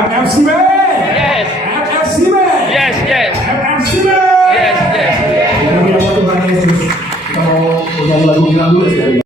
FFC Man. Yes. FFC Man. Yes, yes. FFC Man. Yes, yes. Ya, kita mau Tuhan Yesus. Kita mau ulang lagu bilang dulu sekali.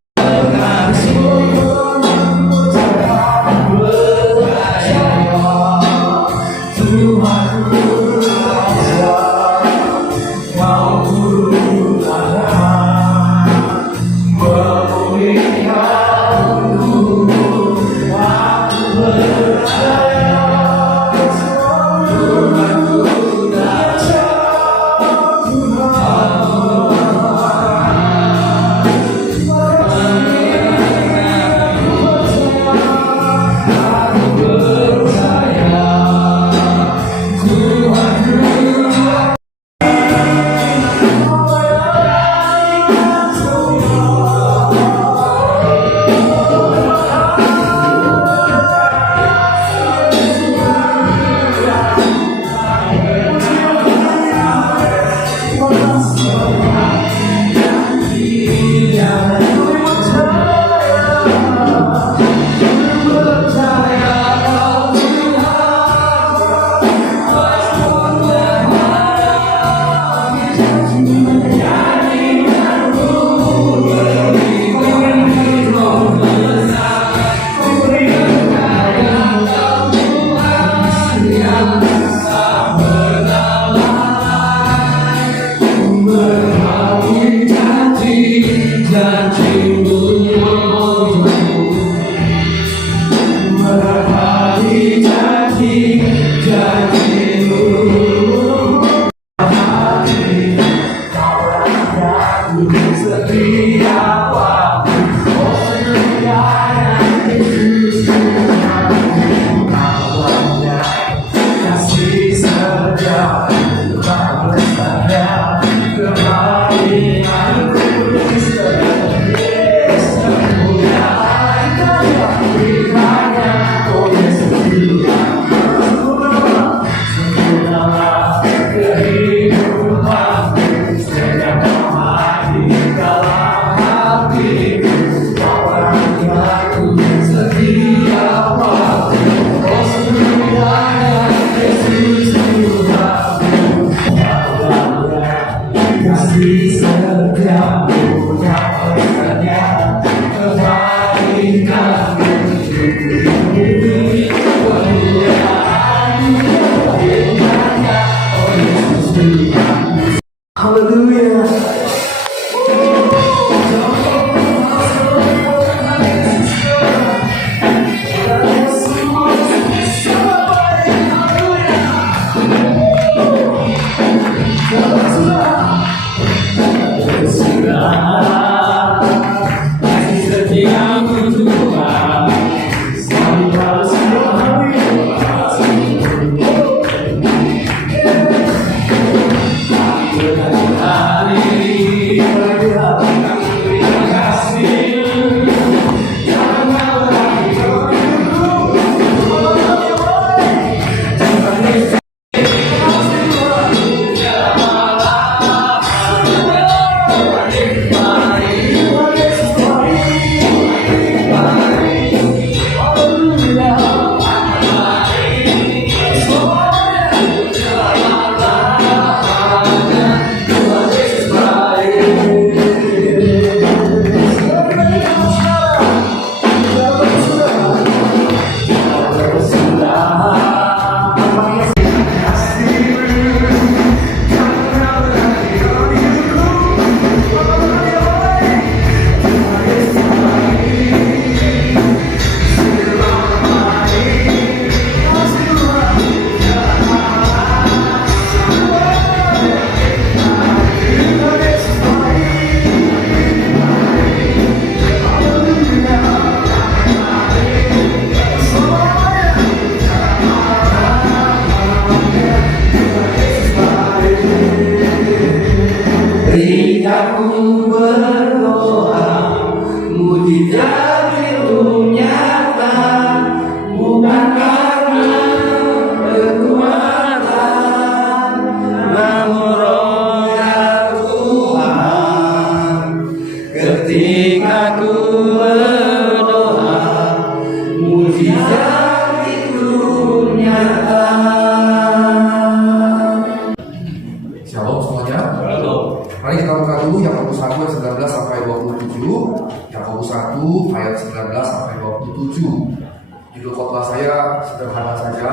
Judul khotbah saya sederhana saja,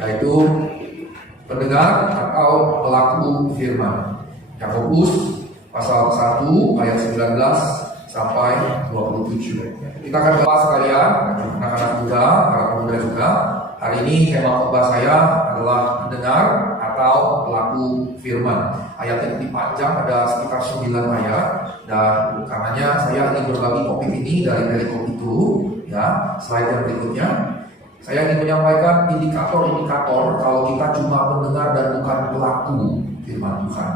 yaitu pendengar atau pelaku firman. Yakobus pasal 1 ayat 19 sampai 27. Kita akan bahas sekalian, anak-anak muda, para pemuda juga. Hari ini tema khotbah saya adalah pendengar atau pelaku firman. Ayatnya lebih panjang, ada sekitar 9 ayat, dan karenanya saya ingin berbagi topik ini dari perikop itu. Ya, slide yang berikutnya. Saya ingin menyampaikan indikator-indikator kalau kita cuma mendengar dan bukan pelaku firman Tuhan.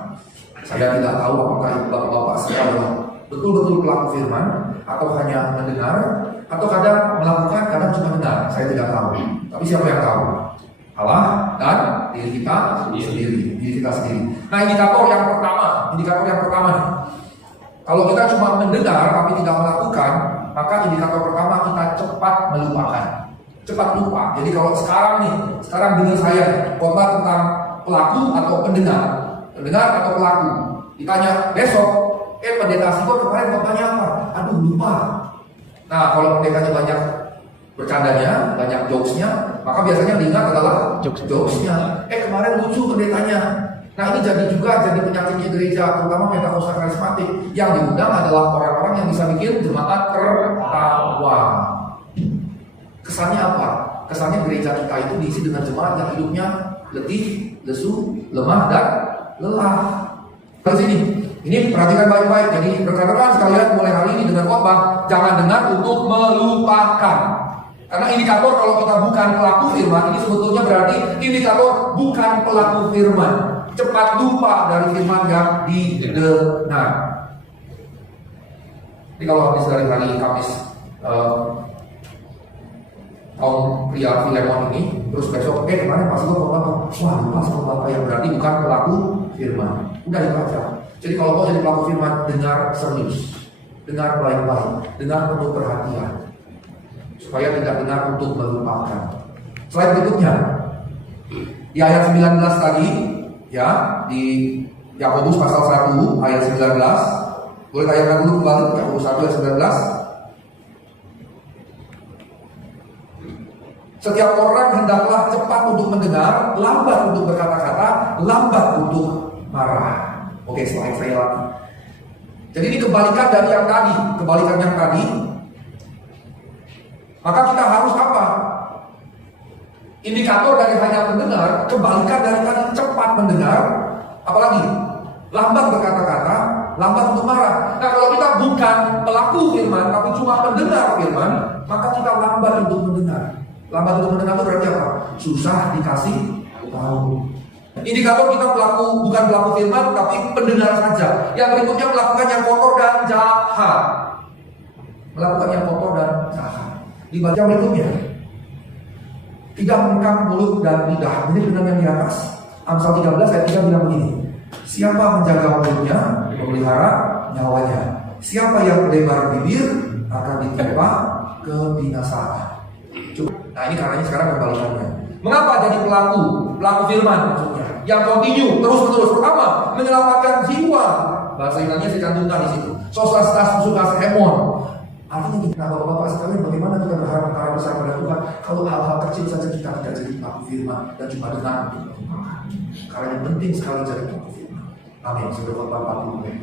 Saya tidak tahu apakah bapak-bapak saya adalah betul-betul pelaku firman, atau hanya mendengar, atau kadang melakukan, kadang cuma dengar. Saya tidak tahu. Tapi siapa yang tahu? Allah dan diri kita sendiri. Diri kita sendiri. Nah, indikator yang pertama nih. Kalau kita cuma mendengar tapi tidak melakukan, maka indikator pertama kita cepat melupakan. Cepat lupa. Jadi kalau sekarang dengar saya khotbah tentang pelaku atau pendengar atau pelaku, ditanya besok, pendeta Sigor kemarin khotbahnya apa? Aduh, lupa. Nah, kalau pendetanya banyak bercandanya, banyak jokesnya, maka biasanya diingat adalah jokesnya. Kemarin lucu pendetanya. Nah, ini jadi penyakitnya gereja, terutama Pentakosta karismatik. Yang diundang adalah orang-orang yang bisa bikin jemaat tertawa. Kesannya apa? Kesannya gereja kita itu diisi dengan jemaat yang hidupnya letih, lesu, lemah, dan lelah. Di sini, ini perhatikan baik-baik. Jadi rekan-rekan sekalian, mulai hari ini dengan khotbah, jangan dengar untuk melupakan. Karena indikator kalau kita bukan pelaku firman, ini sebetulnya berarti indikator bukan pelaku firman. Cepat lupa dari firman yang didengar. Jadi kalau habis dari hari Kamis kaum pria Filemon ini, terus besok kemarin pas gue ngomong, wah lupa sama bapak, yang berarti bukan pelaku firman. Udah dibaca. Jadi kalau mau jadi pelaku firman, dengar serius, dengar baik-baik, dengar penuh perhatian, supaya tidak dengar untuk melupakan. Slide berikutnya, di ayat 19 tadi, ya, di Yakobus pasal 1 ayat 19. Boleh tayangkan dulu kembali Yakobus 1 ayat 19. Setiap orang hendaklah cepat untuk mendengar, lambat untuk berkata-kata, lambat untuk marah. Oke, slide saya lagi. Jadi ini kebalikan dari yang tadi, Maka kita harus apa? Indikator dari hanya mendengar, kebalikan dari tadi, cepat mendengar, apalagi lambat berkata-kata, lambat untuk marah. Nah, kalau kita bukan pelaku firman, tapi cuma mendengar firman, maka kita lambat untuk mendengar. Lambat untuk mendengar itu berarti apa? Susah dikasih tahu. Indikator kita bukan pelaku firman, tapi pendengar saja. Yang berikutnya melakukan yang kotor dan jahat. Dibaca berikutnya. Tidak mengekang mulut dan lidah. Ini benar yang di atas. Amsal 13 ayat 3 bilang begini. Siapa menjaga mulutnya, memelihara nyawanya. Siapa yang lebar bibir akan ditimpa kebinasaan. Nah, ini karenanya sekarang kebalikannya. Mengapa jadi pelaku firman maksudnya? Yang continue terus-menerus. Pertama, menyelamatkan jiwa. Bahasa Yunani saya cantumkan di situ. Sosastas sukas hemon. Artinya, nah bapak-bapak sekalian, bagaimana kita berharap besar pada Tuhan kalau hal-hal kecil saja kita tidak jadi pelaku firman dan cuma dengar untuk melakukan. Karena yang penting sekali jadi pelaku firman. Amin. Sudah bapak 40 menit.